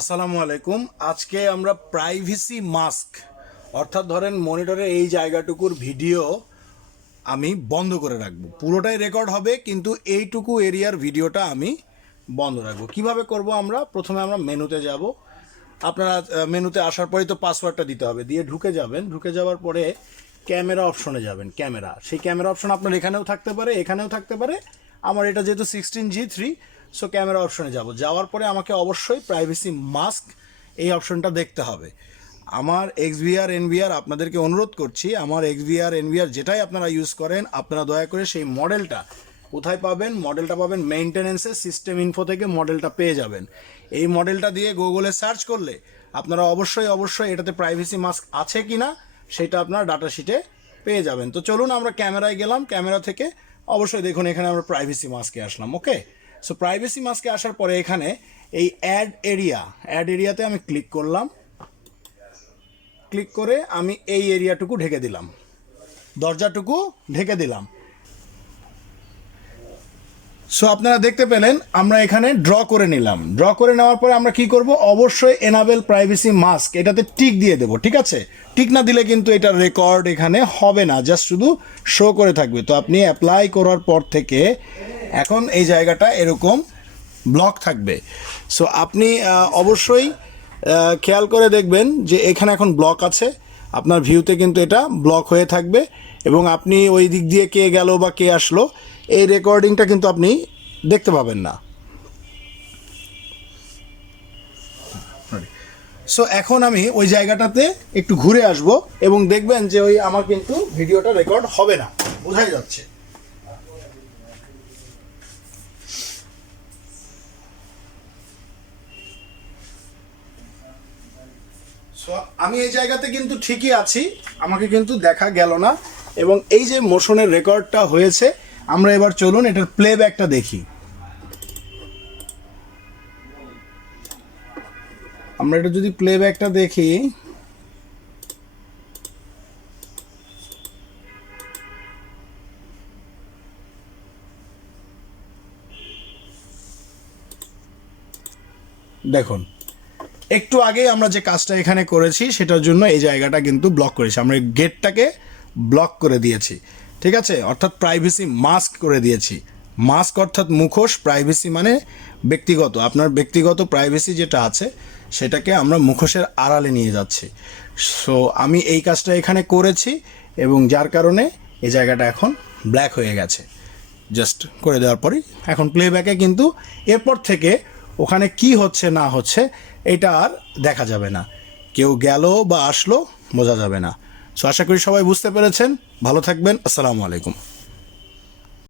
আসসালামু আলাইকুম। আজকে আমরা প্রাইভেসি মাস্ক অর্থাৎ ধরেন মনিটরের এই জায়গাটুকুর ভিডিও আমি বন্ধ করে রাখবো, পুরোটাই রেকর্ড হবে কিন্তু এইটুকু এরিয়ার ভিডিওটা আমি বন্ধ রাখবো। কিভাবে করব? প্রথমে আমরা মেনুতে যাব। আপনারা মেনুতে আসার পরেই তো পাসওয়ার্ডটা দিতে হবে, দিয়ে ঢুকে যাবেন। ঢুকে যাওয়ার পরে ক্যামেরা অপশনে যাবেন। সেই ক্যামেরা অপশন আপনার এখানেও থাকতে পারে, এখানেও থাকতে পারে। আমার এটা যেহেতু 16G3, সো ক্যামেরা অপশনে যাওয়ার পরে আমাকে অবশ্যই প্রাইভেসি মাস্ক এই অপশনটা দেখতে হবে। আমার XVR NVR আপনাদেরকে অনুরোধ করছি, আমার XVR NVR যেটাই আপনারা ইউজ করেন, আপনারা দয়া করে সেই মডেলটা কোথায় পাবেন? মডেলটা পাবেন মেইনটেনেন্সে, সিস্টেম ইনফো থেকে মডেলটা পেয়ে যাবেন। এই মডেলটা দিয়ে গুগলে সার্চ করলে আপনারা অবশ্যই এটাতে প্রাইভেসি মাস্ক আছে কি না সেটা আপনারা ডাটা শিটে পেয়ে যাবেন। তো চলুন আমরা ক্যামেরায় গেলাম। ক্যামেরা থেকে অবশ্যই দেখুন এখানে আমরা প্রাইভেসি মাস্কে আসলাম। ওকে, সো প্রাইভেসি মাস্কে আসার পরে এখানে এই অ্যাড এরিয়াতে আমি ক্লিক করলাম। ক্লিক করে আমি এই এরিয়াটুকু ঢেকে দিলাম, দরজাটুকু ঢেকে দিলাম। সো আপনারা দেখতে পেলেন আমরা এখানে ড্র করে নিলাম। ড্র করে নেওয়ার পরে আমরা কি করব? অবশ্যই এনাবেল প্রাইভেসি মাস্ক এটাতে টিক দিয়ে দেবো। ঠিক আছে, টিক না দিলে কিন্তু এটা রেকর্ড এখানে হবে না, জাস্ট শুধু শো করে থাকবে। তো আপনি অ্যাপ্লাই করার পর থেকে এখন এই জায়গাটা এরকম ব্লক থাকবে। সো আপনি অবশ্যই খেয়াল করে দেখবেন যে এখানে এখন ব্লক আছে। আপনার ভিউতে কিন্তু এটা ব্লক হয়ে থাকবে এবং আপনি ওই দিক দিয়ে কে গেল বা কে আসলো এই রেকর্ডিংটা কিন্তু আপনি দেখতে পাবেন না। সো এখন আমি ওই জায়গাটাতে একটু ঘুরে আসব এবং দেখবেন যে ওই আমার কিন্তু ভিডিওটা রেকর্ড হবে না, বোঝাই যাচ্ছে। সো আমি এই জায়গাতে কিন্তু ঠিকই আছি, আমাকে কিন্তু দেখা গেল না এবং এই যে মোশনের রেকর্ডটা হয়েছে। আমরা এবার চলুন এটার প্লেব্যাকটা দেখি। আমরা এটা যদি প্লেব্যাকটা দেখি, দেখুন একটু আগে আমরা যে কাজটা এখানে করেছি সেটার জন্য এই জায়গাটা কিন্তু ব্লক করেছি। আমরা গেটটাকে ব্লক করে দিয়েছি। ঠিক আছে, অর্থাৎ প্রাইভেসি মাস্ক করে দিয়েছি। মাস্ক অর্থাৎ মুখোশ, প্রাইভেসি মানে ব্যক্তিগত, আপনার ব্যক্তিগত প্রাইভেসি যেটা আছে সেটাকে আমরা মুখোশের আড়ালে নিয়ে যাচ্ছি। সো আমি এই কাজটা এখানে করেছি এবং যার কারণে এই জায়গাটা এখন ব্ল্যাক হয়ে গেছে। জাস্ট করে দেওয়ার পরই এখন প্লেব্যাকে কিন্তু এরপর থেকে ওখানে কি হচ্ছে না হচ্ছে এটা আর দেখা যাবে না, কেউ গেল বা আসলো বোঝা যাবে না। সো আশা করি সবাই বুঝতে পেরেছেন। ভালো থাকবেন। আসসালামু আলাইকুম।